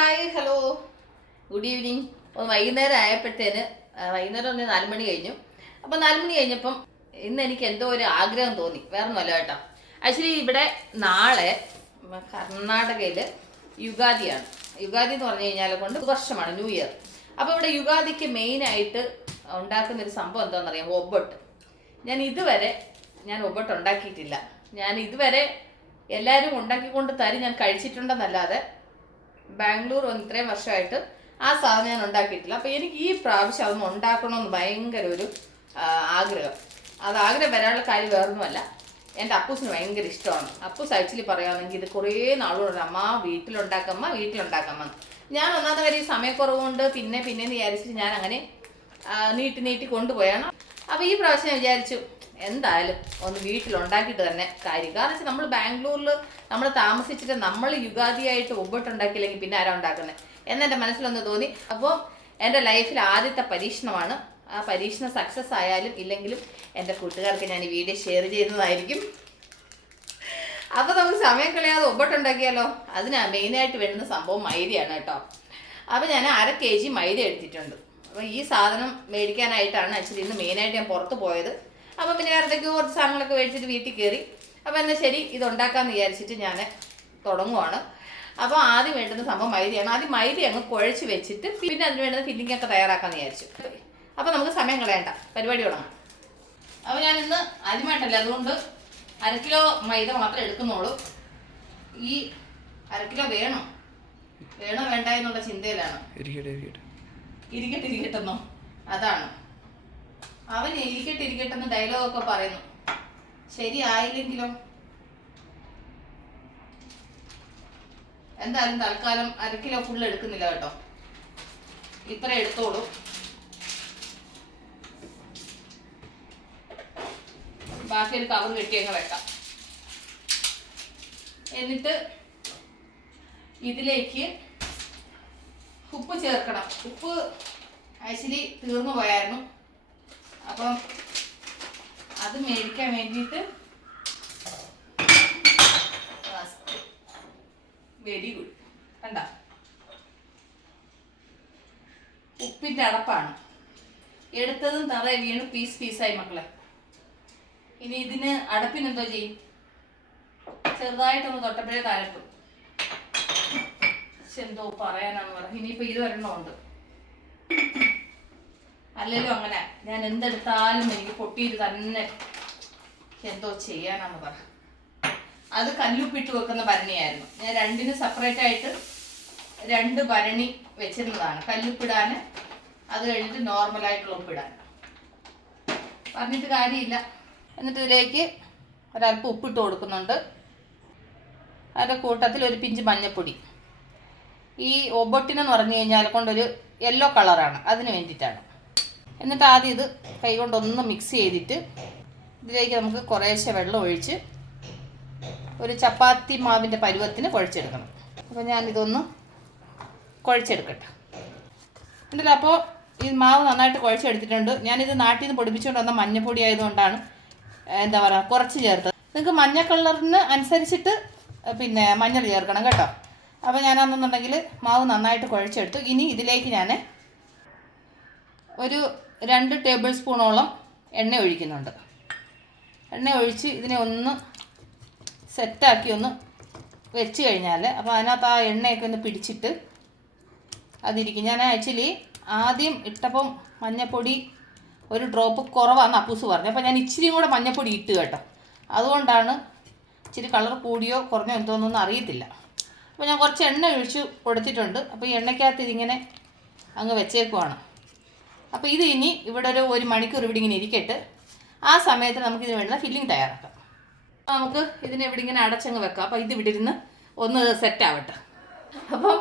Hi hello good evening. വൈകുന്നേരം ആയപ്പോഴത്തേന് വൈകുന്നേരം ഒന്ന് 4 മണി കഴിഞ്ഞു. അപ്പം 4 മണി കഴിഞ്ഞപ്പം ഇന്ന് എനിക്ക് എന്തോ ഒരു ആഗ്രഹം തോന്നി. വേറെ ഒന്നുമല്ല കേട്ടോ. ആക്ച്വലി ഇവിടെ നാളെ കർണാടകയിൽ യുഗാദിയാണ്. യുഗാദി എന്ന് പറഞ്ഞു കഴിഞ്ഞാൽ കൊണ്ട് വർഷമാണ്, ന്യൂ ഇയർ. അപ്പോൾ ഇവിടെ യുഗാദിക്ക് മെയിനായിട്ട് ഉണ്ടാക്കുന്നൊരു സംഭവം എന്താണെന്നറിയാം, ഒബട്ട്. ഞാൻ ഒബട്ട് ഉണ്ടാക്കിയിട്ടില്ല. ഞാൻ ഇതുവരെ എല്ലാവരും ഉണ്ടാക്കിക്കൊണ്ട് തരും, ഞാൻ കഴിച്ചിട്ടുണ്ടെന്നല്ലാതെ ബാംഗ്ലൂർ ഇത്രയും വർഷമായിട്ട് ആ സാധനം ഞാൻ ഉണ്ടാക്കിയിട്ടില്ല. അപ്പോൾ എനിക്ക് ഈ പ്രാവശ്യം അതൊന്നും ഉണ്ടാക്കണമെന്ന് ഭയങ്കര ഒരു ആഗ്രഹം. അത് ആഗ്രഹം വരാനുള്ള കാര്യം വേറൊന്നുമല്ല, എൻ്റെ അപ്പൂസിന് ഭയങ്കര ഇഷ്ടമാണ്. അപ്പൂസ് ആക്ച്വലി പറയുകയാണെങ്കിൽ ഇത് കുറേ നാളുകൊണ്ട് അമ്മ വീട്ടിലുണ്ടാക്കാമ്മ. ഞാൻ ഒന്നാമത്തെ കാര്യം സമയക്കുറവ് കൊണ്ട് പിന്നെ വിചാരിച്ചിട്ട് ഞാൻ അങ്ങനെ നീട്ടി കൊണ്ടുപോയാണ്. അപ്പോൾ ഈ പ്രാവശ്യം ഞാൻ വിചാരിച്ചു എന്തായാലും ഒന്ന് വീട്ടിലുണ്ടാക്കിയിട്ട് തന്നെ കാര്യം. കാരണം വെച്ചാൽ നമ്മൾ ബാംഗ്ലൂരിൽ നമ്മൾ താമസിച്ചിട്ട് നമ്മൾ യുഗാദിയായിട്ട് ഒബട്ടുണ്ടാക്കിയില്ലെങ്കിൽ പിന്നെ ആരാ ഉണ്ടാക്കുന്നത് എന്നെൻ്റെ മനസ്സിലൊന്ന് തോന്നി. അപ്പോൾ എൻ്റെ ലൈഫിൽ ആദ്യത്തെ പരീക്ഷണമാണ്. ആ പരീക്ഷണം സക്സസ് ആയാലും ഇല്ലെങ്കിലും എൻ്റെ കൂട്ടുകാർക്ക് ഞാൻ ഈ വീഡിയോ ഷെയർ ചെയ്യുന്നതായിരിക്കും. അപ്പോൾ നമുക്ക് സമയം കളയാതെ ഒബട്ടുണ്ടാക്കിയാലോ. അതിന് മെയിനായിട്ട് വേണ്ടുന്ന സംഭവം മൈദയാണ് കേട്ടോ. അപ്പോൾ ഞാൻ 1/2 kg മൈദ എടുത്തിട്ടുണ്ട്. അപ്പോൾ ഈ സാധനം മേടിക്കാനായിട്ടാണ് ആക്ച്വലി ഇന്ന് മെയിനായിട്ട് ഞാൻ പുറത്ത് പോയത്. അപ്പോൾ പിന്നെ വേറെന്തൊക്കെ കുറച്ച് സാധനങ്ങളൊക്കെ മേടിച്ചിട്ട് വീട്ടിൽ കയറി. അപ്പോൾ എന്നാൽ ശരി ഇതുണ്ടാക്കാമെന്ന് വിചാരിച്ചിട്ട് ഞാൻ തുടങ്ങുവാണ്. അപ്പോൾ ആദ്യം വേണ്ടുന്ന സംഭവം മൈദയാണ്. ആദ്യം മൈദ അങ്ങ് കുഴച്ച് വെച്ചിട്ട് പിന്നെ അതിന് വേണ്ടുന്ന ഫില്ലിംഗ് ഒക്കെ തയ്യാറാക്കാമെന്ന് വിചാരിച്ചു. അപ്പോൾ നമുക്ക് സമയം കളയണ്ട, പരിപാടി തുടങ്ങാം. അപ്പോൾ ഞാൻ ഇന്ന് ആദ്യമായിട്ടല്ല, അതുകൊണ്ട് 1/2 കിലോ മൈദ മാത്രമേ എടുക്കുന്നുള്ളൂ. ഈ 1/2 കിലോ വേണോ വേണ്ട എന്നുള്ള ചിന്തയിലാണ്. ഇരിക്കട്ടെന്നോ, അതാണ് അവൻ ഇരിക്കട്ടെന്ന് ഡയലോഗൊക്കെ പറയുന്നു. ശരിയായില്ലെങ്കിലോ? എന്തായാലും തൽക്കാലം 1/2 കിലോ ഫുൾ എടുക്കുന്നില്ല കേട്ടോ, ഇത്ര എടുത്തോളൂ. ബാക്കി ഒരു കവർ കെട്ടിയങ്ങ് വെക്കാം. എന്നിട്ട് ഇതിലേക്ക് ഉപ്പ് ചേർക്കണം. ഉപ്പ് ആക്ച്വലി തീർന്നു പോയായിരുന്നു. അപ്പം അത് മേടിക്കാൻ വേണ്ടിയിട്ട് വെരി ഗുഡ് കണ്ട, ഉപ്പിൻ്റെ അടപ്പാണ് എടുത്തതും തറ വീണ് പീസായി മക്കളെ. ഇനി ഇതിന് അടപ്പിനെന്തോ ചെയ്യും, ചെറുതായിട്ടൊന്ന് തൊട്ടപ്പോഴേ താഴെത്തും. എന്തോ പറയാനാന്ന് പറയാം. ഇനിയിപ്പോൾ ഇത് വരണമുണ്ട്. അല്ലല്ലോ അങ്ങനെ ഞാൻ എന്തെടുത്താലും എനിക്ക് പൊട്ടിയിട്ട് തന്നെ എന്തോ ചെയ്യാനാന്ന് പറ. അത് കല്ലുപ്പിട്ട് വെക്കുന്ന ഭരണിയായിരുന്നു. ഞാൻ രണ്ടിന് സെപ്പറേറ്റ് ആയിട്ട് 2 ഭരണി വെച്ചിരുന്നതാണ്. കല്ലുപ്പിടാൻ, അത് കഴിഞ്ഞിട്ട് നോർമലായിട്ടുള്ള ഉപ്പിടാൻ. പറഞ്ഞിട്ട് കാര്യമില്ല. എന്നിട്ട് ഇതിലേക്ക് ഒരല്പം ഉപ്പിട്ട് കൊടുക്കുന്നുണ്ട്. അതിൻ്റെ കൂട്ടത്തിൽ ഒരു പിഞ്ച് മഞ്ഞൾപ്പൊടി. ഈ ഒബട്ടിനെന്ന് പറഞ്ഞു കഴിഞ്ഞാൽ കൊണ്ടൊരു യെല്ലോ കളറാണ്, അതിന് വേണ്ടിയിട്ടാണ്. എന്നിട്ട് ആദ്യം ഇത് കൈകൊണ്ടൊന്ന് മിക്സ് ചെയ്തിട്ട് ഇതിലേക്ക് നമുക്ക് കുറേശ്ശെ വെള്ളം ഒഴിച്ച് ഒരു ചപ്പാത്തി മാവിൻ്റെ പരുവത്തിന് കുഴച്ചെടുക്കണം. അപ്പോൾ ഞാനിതൊന്ന് കുഴച്ചെടുക്കട്ടെ. എന്നിട്ട് അപ്പോൾ ഈ മാവ് നന്നായിട്ട് കുഴച്ചെടുത്തിട്ടുണ്ട്. ഞാനിത് നാട്ടിൽ നിന്ന് പൊടിപ്പിച്ചുകൊണ്ട് വന്ന മഞ്ഞൾപ്പൊടി ആയതുകൊണ്ടാണ് എന്താ പറയുക കുറച്ച് ചേർത്തത്. നിങ്ങൾക്ക് മഞ്ഞ കളറിന് അനുസരിച്ചിട്ട് പിന്നെ മഞ്ഞൾ ചേർക്കണം കേട്ടോ. അപ്പോൾ ഞാനെന്നുണ്ടെങ്കിൽ മാവ് നന്നായിട്ട് കുഴച്ചെടുത്തു. ഇനി ഇതിലേക്ക് ഞാൻ ഒരു 2 ടേബിൾ സ്പൂണോളം എണ്ണ ഒഴിക്കുന്നുണ്ട്. എണ്ണ ഒഴിച്ച് ഇതിനെ ഒന്ന് സെറ്റാക്കി ഒന്ന് വെച്ച് കഴിഞ്ഞാൽ അപ്പോൾ അതിനകത്ത് ആ എണ്ണയൊക്കെ ഒന്ന് പിടിച്ചിട്ട് അതിരിക്കും. ഞാൻ ആക്ച്വലി ആദ്യം ഇട്ടപ്പം മഞ്ഞൾപ്പൊടി ഒരു ഡ്രോപ്പ് കുറവാണെന്ന് അപ്പൂസ് പറഞ്ഞു. അപ്പോൾ ഞാൻ ഇച്ചിരി കൂടെ മഞ്ഞൾപ്പൊടി ഇട്ട് കേട്ടോ. അതുകൊണ്ടാണ് ഇച്ചിരി കളർ കൂടിയോ കുറഞ്ഞോ എന്തോന്നൊന്നും അറിയത്തില്ല. അപ്പോൾ ഞാൻ കുറച്ച് എണ്ണ ഒഴിച്ച് കൊടുത്തിട്ടുണ്ട്. അപ്പോൾ ഈ എണ്ണയ്ക്കകത്ത് ഇതിങ്ങനെ അങ്ങ് വെച്ചേക്കുവാണ്. അപ്പോൾ ഇത് ഇനി ഇവിടെ ഒരു 1 മണിക്കൂർ ഇവിടെ ഇങ്ങനെ ഇരിക്കട്ടെ. ആ സമയത്ത് നമുക്കിതിന് വേണ്ടുന്ന ഫില്ലിംഗ് തയ്യാറാക്കാം. നമുക്ക് ഇതിനെ ഇവിടെ ഇങ്ങനെ അടച്ചങ്ങ് വെക്കാം. അപ്പോൾ ഇത് ഇവിടെ ഇരുന്ന് ഒന്ന് സെറ്റ് ആവട്ടെ. അപ്പം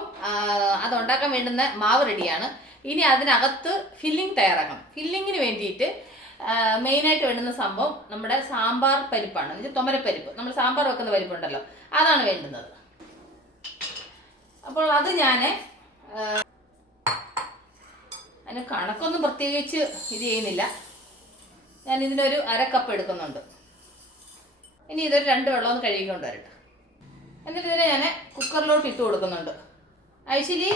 അതുണ്ടാക്കാൻ വേണ്ടുന്ന മാവ് റെഡിയാണ്. ഇനി അതിനകത്ത് ഫില്ലിംഗ് തയ്യാറാക്കണം. ഫില്ലിങ്ങിന് വേണ്ടിയിട്ട് മെയിനായിട്ട് വേണ്ടുന്ന സംഭവം നമ്മുടെ സാമ്പാർ പരിപ്പാണ്. എന്നുവെച്ചാൽ തുമരപ്പരിപ്പ്, നമ്മൾ സാമ്പാർ വെക്കുന്ന പരിപ്പുണ്ടല്ലോ, അതാണ് വേണ്ടുന്നത്. അപ്പോൾ അത് ഞാൻ അതിന് കണക്കൊന്നും പ്രത്യേകിച്ച് ഇത് ചെയ്യുന്നില്ല. ഞാൻ ഇതിനൊരു 1/2 കപ്പ് എടുക്കുന്നുണ്ട്. ഇനി ഇതൊരു 2 വെള്ളം ഒന്ന് കഴുകിക്കൊണ്ട് വരട്ടെ. എന്നിട്ട് ഇതിനെ ഞാൻ കുക്കറിലോട്ട് ഇട്ട് കൊടുക്കുന്നുണ്ട്. ആക്ച്വലി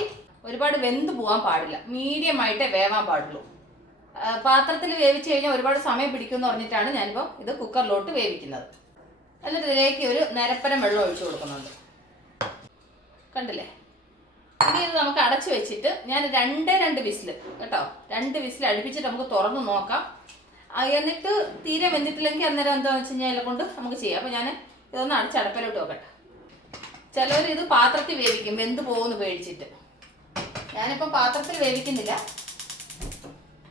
ഒരുപാട് വെന്ത് പോകാൻ പാടില്ല, മീഡിയം ആയിട്ടേ വേവാൻ പാടുള്ളൂ. പാത്രത്തിൽ വേവിച്ച് കഴിഞ്ഞാൽ ഒരുപാട് സമയം പിടിക്കുമെന്ന് പറഞ്ഞിട്ടാണ് ഞാനിപ്പോൾ ഇത് കുക്കറിലോട്ട് വേവിക്കുന്നത്. എന്നിട്ട് ഇതിലേക്ക് ഒരു നിരപ്പരം വെള്ളം ഒഴിച്ചു കൊടുക്കുന്നുണ്ട്. കണ്ടില്ലേ? ഇനി ഇത് നമുക്ക് അടച്ചു വെച്ചിട്ട് ഞാൻ രണ്ട് വിസിൽ കേട്ടോ, 2 വിസിൽ അടുപ്പിച്ചിട്ട് നമുക്ക് തുറന്ന് നോക്കാം. എന്നിട്ട് തീരെ വെന്തിട്ടില്ലെങ്കിൽ അന്നേരം എന്താണെന്ന് വെച്ച് കഴിഞ്ഞാൽ അതിനെ കൊണ്ട് നമുക്ക് ചെയ്യാം. അപ്പോൾ ഞാൻ ഇതൊന്ന് അടപ്പയിലോട്ട് വെക്കട്ടെ. ചിലവർ ഇത് പാത്രത്തിൽ വേവിക്കും, വെന്ത് പോകുമെന്ന് പേടിച്ചിട്ട്. ഞാനിപ്പം പാത്രത്തിൽ വേവിക്കുന്നില്ല,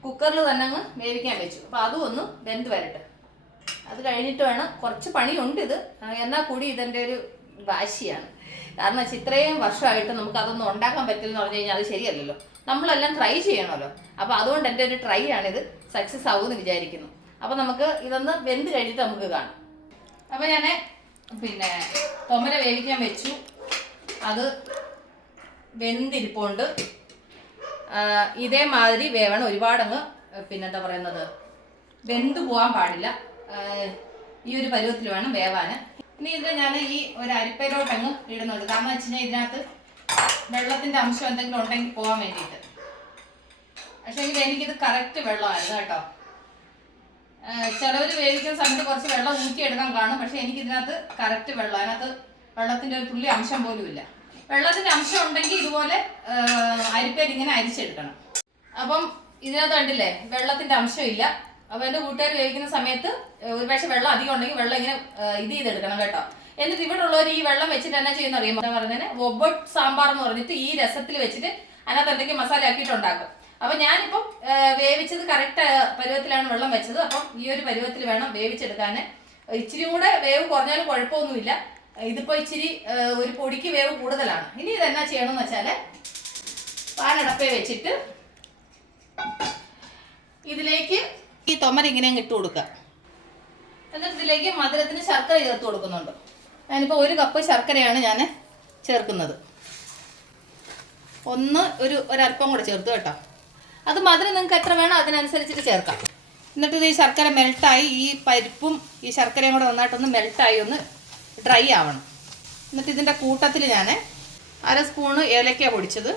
കുക്കറിൽ തന്നെ അങ്ങ് വേവിക്കാൻ വെച്ചു. അപ്പോൾ അതും ഒന്ന് വെന്ത് വരട്ടെ. അത് കഴിഞ്ഞിട്ട് വേണം, കുറച്ച് പണിയുണ്ട് ഇത്, എന്നാൽ കൂടി ഇതെൻ്റെ ഒരു വാശിയാണ്. കാരണം വെച്ചാൽ ഇത്രയും വർഷമായിട്ട് നമുക്ക് അതൊന്നും ഉണ്ടാക്കാൻ പറ്റില്ലെന്ന് പറഞ്ഞു കഴിഞ്ഞാൽ അത് ശരിയല്ലല്ലോ. നമ്മളെല്ലാം ട്രൈ ചെയ്യണമല്ലോ. അപ്പോൾ അതുകൊണ്ട് എൻ്റെ ഒരു ട്രൈ ആണിത്, സക്സസ് ആവുമെന്ന് വിചാരിക്കുന്നു. അപ്പോൾ നമുക്ക് ഇതൊന്ന് വെന്ത് കഴിഞ്ഞിട്ട് നമുക്ക് കാണാം. അപ്പോൾ ഞാൻ തൊമര വേവിക്കാൻ വെച്ചു, അത് വെന്തിരിപ്പുണ്ട്. ഇതേമാതിരി വേവണം, ഒരുപാടങ്ങ് പിന്നെന്താ പറയുന്നത്, വെന്ത് പോകാൻ പാടില്ല. ഈ ഒരു പരുവത്തിൽ വേണം വേവാൻ. ഇനി ഇത് ഞാൻ ഈ ഒരു അരിപ്പയിലോട്ടങ്ങ് ഇടുന്നുണ്ട്. കാരണം വെച്ച് കഴിഞ്ഞാൽ ഇതിനകത്ത് വെള്ളത്തിൻ്റെ അംശം എന്തെങ്കിലും ഉണ്ടെങ്കിൽ പോകാൻ വേണ്ടിയിട്ട്. പക്ഷേ എനിക്കിത് കറക്റ്റ് വെള്ളമായിരുന്നു കേട്ടോ. ചിലവർ വേവിക്കുന്ന സമയത്ത് കുറച്ച് വെള്ളം ഊറ്റിയെടുക്കാൻ കാണും, പക്ഷെ എനിക്കിതിനകത്ത് കറക്റ്റ് വെള്ളം, അതിനകത്ത് വെള്ളത്തിൻ്റെ ഒരു തുള്ളി അംശം പോലും ഇല്ല. വെള്ളത്തിൻ്റെ അംശം ഉണ്ടെങ്കിൽ ഇതുപോലെ അരിപ്പയിൽ ഇങ്ങനെ അരിച്ചെടുക്കണം. അപ്പം ഇതിനകത്ത് കണ്ടില്ലേ, വെള്ളത്തിൻ്റെ അംശം ഇല്ല. അപ്പോൾ എൻ്റെ കൂട്ടുകാർ വേവിക്കുന്ന സമയത്ത് ഒരു പക്ഷേ വെള്ളം അധികം ഉണ്ടെങ്കിൽ വെള്ളം ഇങ്ങനെ ഇത് ചെയ്തെടുക്കണം കേട്ടോ. എന്നിട്ട് ഇവിടെ ഉള്ളവർ ഈ വെള്ളം വെച്ചിട്ട് എന്നാ ചെയ്യുന്ന അറിയുമ്പോൾ എന്താ പറയുന്നത്, ഒബട്ട് സാമ്പാർ എന്ന് പറഞ്ഞിട്ട് ഈ രസത്തിൽ വെച്ചിട്ട് അതിനകത്ത് എന്തെങ്കിലും മസാല ആക്കിയിട്ട് ഉണ്ടാക്കും. അപ്പം ഞാനിപ്പം വേവിച്ചത് കറക്റ്റ് പരുവത്തിലാണ് വെള്ളം വെച്ചത്. അപ്പം ഈ ഒരു പരുവത്തിൽ വേണം വേവിച്ചെടുക്കാൻ. ഇച്ചിരി കൂടെ വേവ് കുറഞ്ഞാലും കുഴപ്പമൊന്നുമില്ല. ഇതിപ്പോൾ ഇച്ചിരി ഒരു പൊടിക്ക് വേവ് കൂടുതലാണ്. ഇനി ഇതെന്നാ ചെയ്യണമെന്ന് വെച്ചാൽ പാനടപ്പേ വെച്ചിട്ട് ഇതിലേക്ക് ഈ തൊമര ഇങ്ങനെ ഇട്ട് കൊടുക്കുക. എന്നിട്ട് ഇതിലേക്ക് മധുരത്തിന് ശർക്കര ചേർത്ത് കൊടുക്കുന്നുണ്ട്. ഞാനിപ്പോൾ 1 കപ്പ് ശർക്കരയാണ് ഞാൻ ചേർക്കുന്നത്. ഒരല്പം കൂടെ ചേർത്ത് കേട്ടോ. അത് മധുരം നിങ്ങൾക്ക് എത്ര വേണോ അതിനനുസരിച്ചിട്ട് ചേർക്കാം. എന്നിട്ട് ഇത് ഈ ശർക്കര മെൽട്ടായി, ഈ പരിപ്പും ഈ ശർക്കരയും കൂടെ നന്നായിട്ടൊന്ന് മെൽട്ടായി ഒന്ന് ഡ്രൈ ആവണം. എന്നിട്ട് ഇതിൻ്റെ കൂട്ടത്തിൽ ഞാൻ 1/2 സ്പൂണ് ഏലക്ക പൊടിച്ചത്,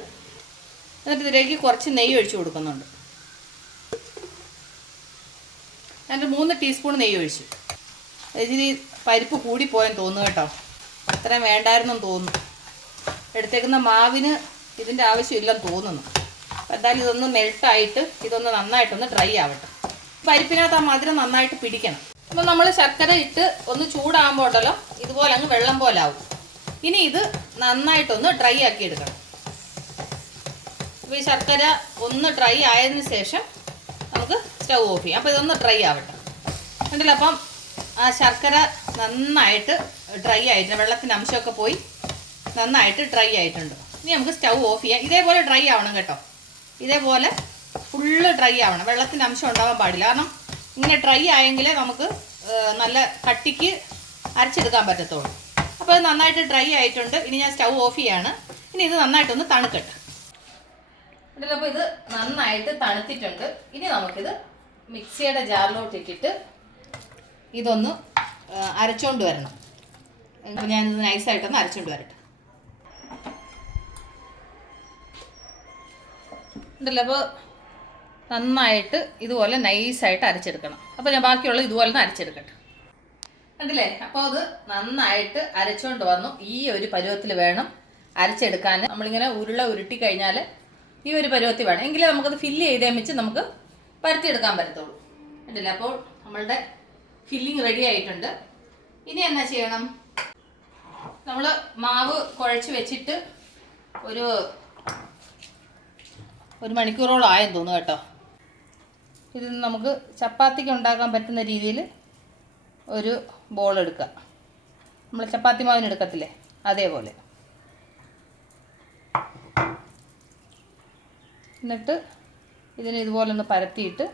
എന്നിട്ട് ഇതിലേക്ക് കുറച്ച് നെയ്യ് ഒഴിച്ച് കൊടുക്കുന്നുണ്ട്. ഞാൻ 3 ടീസ്പൂൺ നെയ്യ് ഒഴിച്ചു. ഇതിന് പരിപ്പ് കൂടിപ്പോയെന്ന് തോന്നുന്നു കേട്ടോ, അത്രയും വേണ്ടായിരുന്നെന്ന് തോന്നുന്നു. എടുത്തേക്കുന്ന മാവിന് ഇതിൻ്റെ ആവശ്യമില്ലെന്ന് തോന്നുന്നു. അപ്പോൾ എന്തായാലും ഇതൊന്ന് മെൽട്ടായിട്ട് ഇതൊന്ന് നന്നായിട്ടൊന്ന് ഡ്രൈ ആവട്ടെ. പരിപ്പിനകത്ത് ആ മധുരം നന്നായിട്ട് പിടിക്കണം. അപ്പോൾ നമ്മൾ ശർക്കര ഇട്ട് ഒന്ന് ചൂടാകുമ്പോൾ ഉണ്ടല്ലോ ഇതുപോലെ അങ്ങ് വെള്ളം പോലെ ആവും. ഇനി ഇത് നന്നായിട്ടൊന്ന് ഡ്രൈ ആക്കി എടുക്കണം. അപ്പോൾ ഈ ശർക്കര ഒന്ന് ഡ്രൈ ആയതിനു ശേഷം നമുക്ക് സ്റ്റൗ ഓഫ് ചെയ്യാം. അപ്പോൾ ഇതൊന്ന് ഡ്രൈ ആവട്ടെ. ഉണ്ടല്ലോ, അപ്പം ആ ശർക്കര നന്നായിട്ട് ഡ്രൈ ആയിട്ടുണ്ട്, വെള്ളത്തിൻ്റെ അംശമൊക്കെ പോയി നന്നായിട്ട് ഡ്രൈ ആയിട്ടുണ്ട്. ഇനി നമുക്ക് സ്റ്റൗ ഓഫ് ചെയ്യാം. ഇതേപോലെ ഡ്രൈ ആവണം കേട്ടോ, ഇതേപോലെ ഫുള്ള് ഡ്രൈ ആവണം, വെള്ളത്തിൻ്റെ അംശം ഉണ്ടാവാൻ പാടില്ല. കാരണം ഇങ്ങനെ ഡ്രൈ ആയെങ്കിലേ നമുക്ക് നല്ല കട്ടിക്ക് അരച്ചെടുക്കാൻ പറ്റത്തുള്ളൂ. അപ്പോൾ ഇത് നന്നായിട്ട് ഡ്രൈ ആയിട്ടുണ്ട്. ഇനി ഞാൻ സ്റ്റൗ ഓഫ് ചെയ്യാണ്. ഇനി ഇത് നന്നായിട്ടൊന്ന് തണുക്കട്ടെ. അപ്പോൾ ഇത് നന്നായിട്ട് തണുത്തിട്ടുണ്ട്. ഇനി നമുക്കിത് മിക്സിയുടെ ജാറിലോട്ട് ഇട്ടിട്ട് ഇതൊന്ന് അരച്ചുകൊണ്ട് വരണം. ഞാനിത് നൈസായിട്ടൊന്ന് അരച്ചുകൊണ്ട് വരട്ടെ. ഉണ്ടല്ലോ, അപ്പോൾ നന്നായിട്ട് ഇതുപോലെ നൈസായിട്ട് അരച്ചെടുക്കണം. അപ്പോൾ ഞാൻ ബാക്കിയുള്ള ഇതുപോലെ ഒന്ന് അരച്ചെടുക്കട്ടെ. കണ്ടില്ലേ, അപ്പോൾ അത് നന്നായിട്ട് അരച്ചുകൊണ്ട് വന്നു. ഈ ഒരു പരുവത്തിൽ വേണം അരച്ചെടുക്കാൻ. നമ്മളിങ്ങനെ ഉരുട്ടി കഴിഞ്ഞാൽ ഈ ഒരു പരുവത്തിൽ വേണം, എങ്കിലേ നമുക്കത് ഫില്ല് ചെയ്തേ വെച്ച് നമുക്ക് പരത്തിയെടുക്കാൻ പറ്റത്തുള്ളൂ. കണ്ടില്ലേ, അപ്പോൾ നമ്മളുടെ ഫില്ലിങ് റെഡി ആയിട്ടുണ്ട്. ഇനി എന്നാ ചെയ്യണം, നമ്മൾ മാവ് കുഴച്ച് വെച്ചിട്ട് ഒരു മണിക്കൂറോളം ആയെന്ന് തോന്നുന്നു കേട്ടോ. ഇത് നമുക്ക് ചപ്പാത്തിക്ക് ഉണ്ടാക്കാൻ പറ്റുന്ന രീതിയിൽ ഒരു ബോൾ എടുക്കുക. നമ്മൾ ചപ്പാത്തി മാവിന് എടുക്കത്തില്ലേ അതേപോലെ. എന്നിട്ട് ഇതിനെ ഇതുപോലെ ഒന്ന് പരത്തിയിട്ട്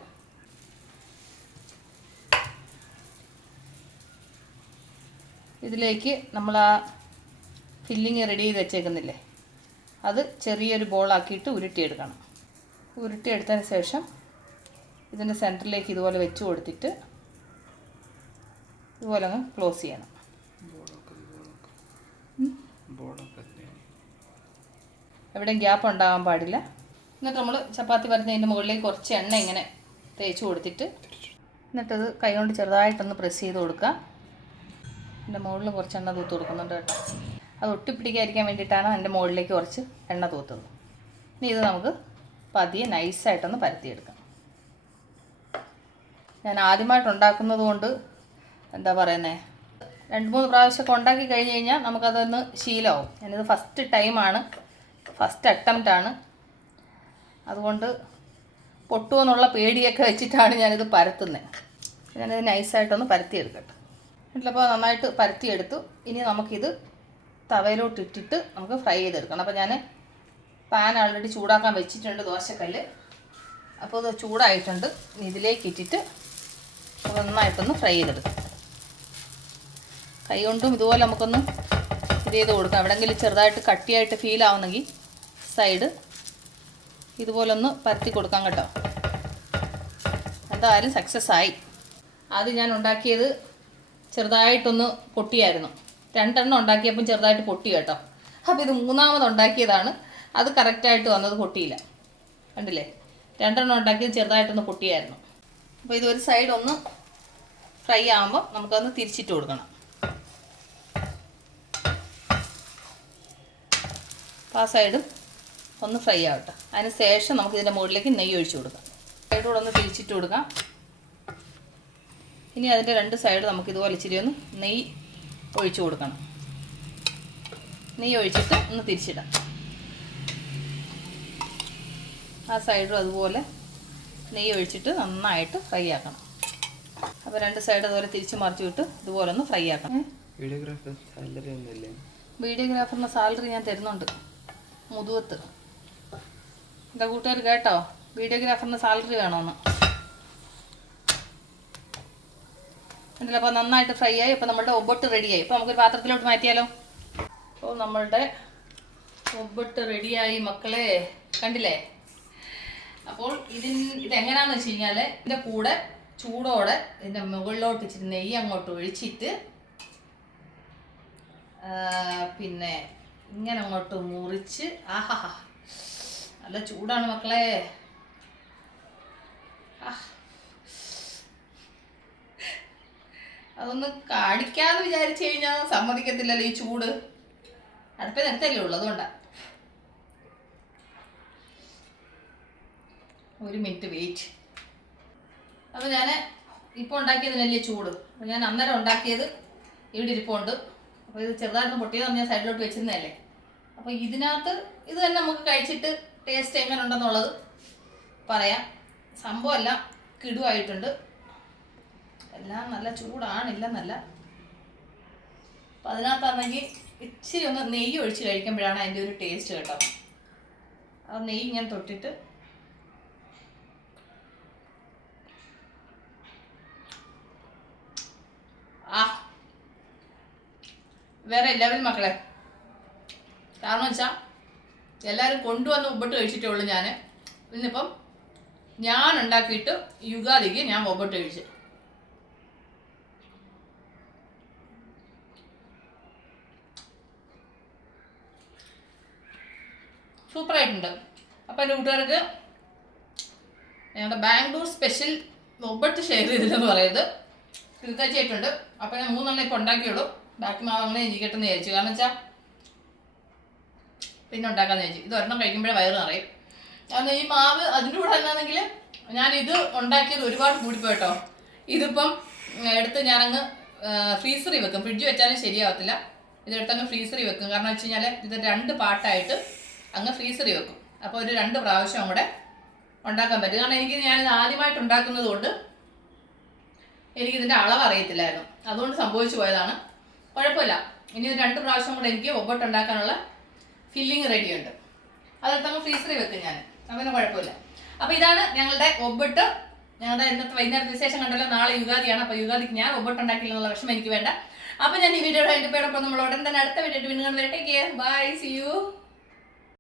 ഇതിലേക്ക് നമ്മൾ ആ ഫില്ലിങ് റെഡി ചെയ്ത് വെച്ചേക്കുന്നില്ലേ അത് ചെറിയൊരു ബോളാക്കിയിട്ട് ഉരുട്ടിയെടുക്കണം. ഉരുട്ടിയെടുത്തതിന് ശേഷം ഇതിൻ്റെ സെൻറ്ററിലേക്ക് ഇതുപോലെ വെച്ച് കൊടുത്തിട്ട് ഇതുപോലെ അങ്ങ് ക്ലോസ് ചെയ്യണം. എവിടെയും ഗ്യാപ്പ് ഉണ്ടാകാൻ പാടില്ല. എന്നിട്ട് നമ്മൾ ചപ്പാത്തി പരത്തുന്നതിൻ്റെ മുകളിലേക്ക് കുറച്ച് എണ്ണ ഇങ്ങനെ തേച്ച് കൊടുത്തിട്ട് എന്നിട്ടത് കൈ കൊണ്ട് ചെറുതായിട്ടൊന്ന് പ്രസ് ചെയ്ത് കൊടുക്കുക. എൻ്റെ മുകളിൽ കുറച്ച് എണ്ണ തൂത്ത് കൊടുക്കുന്നുണ്ട് കേട്ടോ. അത് ഒട്ടിപ്പിടിക്കാതിരിക്കാൻ വേണ്ടിയിട്ടാണ് എൻ്റെ മുകളിലേക്ക് കുറച്ച് എണ്ണ തൂത്തത്. ഇനി ഇത് നമുക്ക് പതിയെ നൈസായിട്ടൊന്ന് പരത്തിയെടുക്കാം. ഞാൻ ആദ്യമായിട്ട് ഉണ്ടാക്കുന്നത് കൊണ്ട് എന്താ പറയുന്നത്, 2-3 പ്രാവശ്യമൊക്കെ ഉണ്ടാക്കി കഴിഞ്ഞ് കഴിഞ്ഞാൽ നമുക്കതൊന്ന് ശീലമാവും. ഞാനിത് ഫസ്റ്റ് ടൈമാണ്, ഫസ്റ്റ് അറ്റംപ്റ്റാണ്. അതുകൊണ്ട് പൊട്ടുമെന്നുള്ള പേടിയൊക്കെ വെച്ചിട്ടാണ് ഞാനിത് പരത്തുന്നത്. ഞാനിത് നൈസായിട്ടൊന്ന് പരത്തിയെടുക്കട്ടെ. എന്നിട്ടപ്പോൾ നന്നായിട്ട് പരത്തിയെടുത്തു. ഇനി നമുക്കിത് തവയിലോട്ട് ഇട്ടിട്ട് നമുക്ക് ഫ്രൈ ചെയ്തെടുക്കണം. അപ്പോൾ ഞാൻ പാൻ ഓൾറെഡി ചൂടാക്കാൻ വെച്ചിട്ടുണ്ട്, ദോശക്കല്ല്. അപ്പോൾ ഇത് ചൂടായിട്ടുണ്ട്. ഇതിലേക്ക് ഇട്ടിട്ട് നന്നായിട്ടൊന്ന് ഫ്രൈ ചെയ്തെടുക്കാം. കൈ കൊണ്ടും ഇതുപോലെ നമുക്കൊന്ന് ഇത് ചെയ്ത് കൊടുക്കാം. എവിടെയെങ്കിലും ചെറുതായിട്ട് കട്ടിയായിട്ട് ഫീൽ ആവുന്നെങ്കിൽ സൈഡ് ഇതുപോലെ ഒന്ന് പരത്തി കൊടുക്കാം കേട്ടോ. എന്തായാലും സക്സസ് ആയി. ആദ്യം ഞാൻ ഉണ്ടാക്കിയത് ചെറുതായിട്ടൊന്ന് പൊട്ടിയായിരുന്നു. 2 എണ്ണം ഉണ്ടാക്കിയപ്പം ചെറുതായിട്ട് പൊട്ടി കേട്ടോ. അപ്പോൾ ഇത് 3ാമത് ഉണ്ടാക്കിയതാണ്. അത് കറക്റ്റായിട്ട് വന്നത്, പൊട്ടിയില്ല. കണ്ടില്ലേ, 2 എണ്ണം ഉണ്ടാക്കിയത് ചെറുതായിട്ടൊന്ന് പൊട്ടിയായിരുന്നു. അപ്പോൾ ഇതൊരു സൈഡ് ഒന്ന് ഫ്രൈ ആകുമ്പോൾ നമുക്കൊന്ന് തിരിച്ചിട്ട് കൊടുക്കണം. അപ്പോൾ ആ സൈഡും ഒന്ന് ഫ്രൈ ആവട്ടെ. അതിന് ശേഷം നമുക്ക് ഇതിൻ്റെ മുകളിലേക്ക് നെയ്യ് ഒഴിച്ച് കൊടുക്കാം. സൈഡ് കൂടെ ഒന്ന് തിരിച്ചിട്ട് കൊടുക്കാം. ഇനി അതിൻ്റെ 2 സൈഡ് നമുക്ക് ഇതുപോലെ ഇച്ചിരി ഒന്ന് നെയ്യ് ഒഴിച്ച് കൊടുക്കണം. നെയ്യ് ഒഴിച്ചിട്ട് ഒന്ന് തിരിച്ചിടാം. ആ സൈഡും അതുപോലെ നെയ്യ് ഒഴിച്ചിട്ട് നന്നായിട്ട് ഫ്രൈ ആക്കണം. അപ്പോൾ 2 സൈഡ് അതുപോലെ തിരിച്ച് മറിച്ച് വിട്ട് ഇതുപോലെ ഒന്ന് ഫ്രൈ ആക്കണം. വീഡിയോഗ്രാഫറിന് സാലറി ഞാൻ തരുന്നുണ്ട്, മുതുവത്ത്. എന്താ കൂട്ടുകാർ കേട്ടോ, വീഡിയോഗ്രാഫറിന് സാലറി വേണമെന്ന്. ഉണ്ടല്ലോ. അപ്പോൾ നന്നായിട്ട് ഫ്രൈ ആയി. ഇപ്പോൾ നമ്മളുടെ ഒബട്ട് റെഡിയായി. ഇപ്പോൾ നമുക്കൊരു പാത്രത്തിലോട്ട് മാറ്റിയാലോ. അപ്പോൾ നമ്മളുടെ ഒബട്ട് റെഡിയായി മക്കളെ, കണ്ടില്ലേ. അപ്പോൾ ഇതെങ്ങനെയാണെന്ന് വെച്ച് കഴിഞ്ഞാൽ, ഇതിൻ്റെ കൂടെ ചൂടോടെ ഇതിൻ്റെ മുകളിലോട്ട് ഇച്ചിരി നെയ്യ് അങ്ങോട്ട് ഒഴിച്ചിട്ട് പിന്നെ ഇങ്ങനെ അങ്ങോട്ട് മുറിച്ച്, ആഹാ നല്ല ചൂടാണ് മക്കളെ. അതൊന്ന് കാണിക്കാന്ന് വിചാരിച്ചു കഴിഞ്ഞാൽ സമ്മതിക്കത്തില്ലല്ലോ ഈ ചൂട്. അടുപ്പേ നേരത്തല്ലേ ഉള്ളൂ, അതുകൊണ്ടാണ്. 1 മിനിറ്റ് വെയിറ്റ്. അപ്പോൾ ഞാൻ ഇപ്പോൾ ഉണ്ടാക്കിയതിനല്ലേ ചൂട്. അപ്പോൾ ഞാൻ അന്നേരം ഉണ്ടാക്കിയത് ഇവിടെ ഇരിപ്പുണ്ട്. അപ്പോൾ ഇത് ചെറുതായിട്ട് പൊട്ടിയതെന്ന് ഞാൻ സൈഡിലോട്ട് വെച്ചിരുന്നതല്ലേ. അപ്പോൾ ഇതിനകത്ത് ഇത് തന്നെ നമുക്ക് കഴിച്ചിട്ട് ടേസ്റ്റ് എങ്ങനെ ഉണ്ടെന്നുള്ളത് പറയാം. സംഭവമെല്ലാം കിടുവായിട്ടുണ്ട്. എല്ലാം നല്ല ചൂടാണില്ല നല്ല. അപ്പം അതിനകത്താണെങ്കിൽ ഇച്ചിരി ഒന്ന് നെയ്യ് ഒഴിച്ച് കഴിക്കുമ്പോഴാണ് അതിൻ്റെ ഒരു ടേസ്റ്റ് കേട്ടോ. ആ നെയ്യ് ഇങ്ങനെ തൊട്ടിട്ട് വേറെ ലെവൽ മക്കളെ. കാരണം വെച്ചാൽ എല്ലാവരും കൊണ്ടുവന്ന് ഒബട്ട് കഴിച്ചിട്ടേ ഉള്ളൂ. ഞാൻ ഇന്നിപ്പം ഞാൻ ഉണ്ടാക്കിയിട്ട് യുഗാദിക്ക് ഞാൻ ഒബട്ട് കഴിച്ചു. സൂപ്പറായിട്ടുണ്ട്. അപ്പോൾ എൻ്റെ കൂട്ടുകാർക്ക് ഞങ്ങളുടെ ബാംഗ്ലൂർ സ്പെഷ്യൽ ഒബട്ട് ഷെയർ ചെയ്തില്ലെന്ന് പറയുന്നത് തീർച്ചയായിട്ടുണ്ട്. അപ്പോൾ ഞാൻ 3 എണ്ണം ഇപ്പോൾ ഉണ്ടാക്കിയുള്ളൂ. ബാക്കി മാവ് അങ്ങനെ ഇരിക്കട്ടെന്ന് വിചാരിച്ചു. കാരണം വെച്ചാൽ പിന്നെ ഉണ്ടാക്കാമെന്ന് വിചാരിച്ചു. ഇത് ഒരെണ്ണം കഴിക്കുമ്പോഴേ വയറ് നിറയും. കാരണം ഈ മാവ് അതിൻ്റെ കൂടെ എന്നാണെങ്കിൽ ഞാനിത് ഉണ്ടാക്കിയത് ഒരുപാട് കൂടിപ്പോയിട്ടോ. ഇതിപ്പം എടുത്ത് ഞാനങ്ങ് ഫ്രീസറിൽ വെക്കും. ഫ്രിഡ്ജ് വെച്ചാലും ശരിയാവത്തില്ല. ഇതെടുത്തങ്ങ് ഫ്രീസറിൽ വെക്കും. കാരണം വെച്ച് കഴിഞ്ഞാൽ ഇത് 2 പാർട്ടായിട്ട് അങ്ങ് ഫ്രീസറിൽ വെക്കും. അപ്പോൾ ഒരു 2 പ്രാവശ്യം കൂടെ ഉണ്ടാക്കാൻ പറ്റും. കാരണം ഞാനിത് ആദ്യമായിട്ട് ഉണ്ടാക്കുന്നത് കൊണ്ട് എനിക്കിതിൻ്റെ അളവ് അറിയത്തില്ലായിരുന്നു. അതുകൊണ്ട് സംഭവിച്ചു പോയതാണ്. കുഴപ്പമില്ല. ഇനി 2 പ്രാവശ്യം കൂടെ എനിക്ക് ഒബട്ട് ഉണ്ടാക്കാനുള്ള ഫില്ലിങ് റെഡിയുണ്ട്. അതെടുത്തങ്ങ് ഫ്രീസറിൽ വെക്കും ഞാൻ. അങ്ങനെ കുഴപ്പമില്ല. അപ്പോൾ ഇതാണ് ഞങ്ങളുടെ ഒബട്ട്. ഞങ്ങളുടെ ഇന്നത്തെ വൈകുന്നേരത്തെ വിശേഷം കണ്ടല്ലോ. നാളെ യുഗാദിയാണ്. അപ്പോൾ യുഗാദിക്ക് ഞാൻ ഒബട്ട് ഉണ്ടാക്കില്ല എന്നുള്ള വിഷമം എനിക്ക് വേണ്ട. അപ്പോൾ ഞാൻ ഈ വീഡിയോയുടെ അതിൻ്റെ പേടൊപ്പം നമ്മൾ ഉടൻ തന്നെ അടുത്ത വീഡിയോ വീണ്ടും വരട്ടെ. Bye, see U.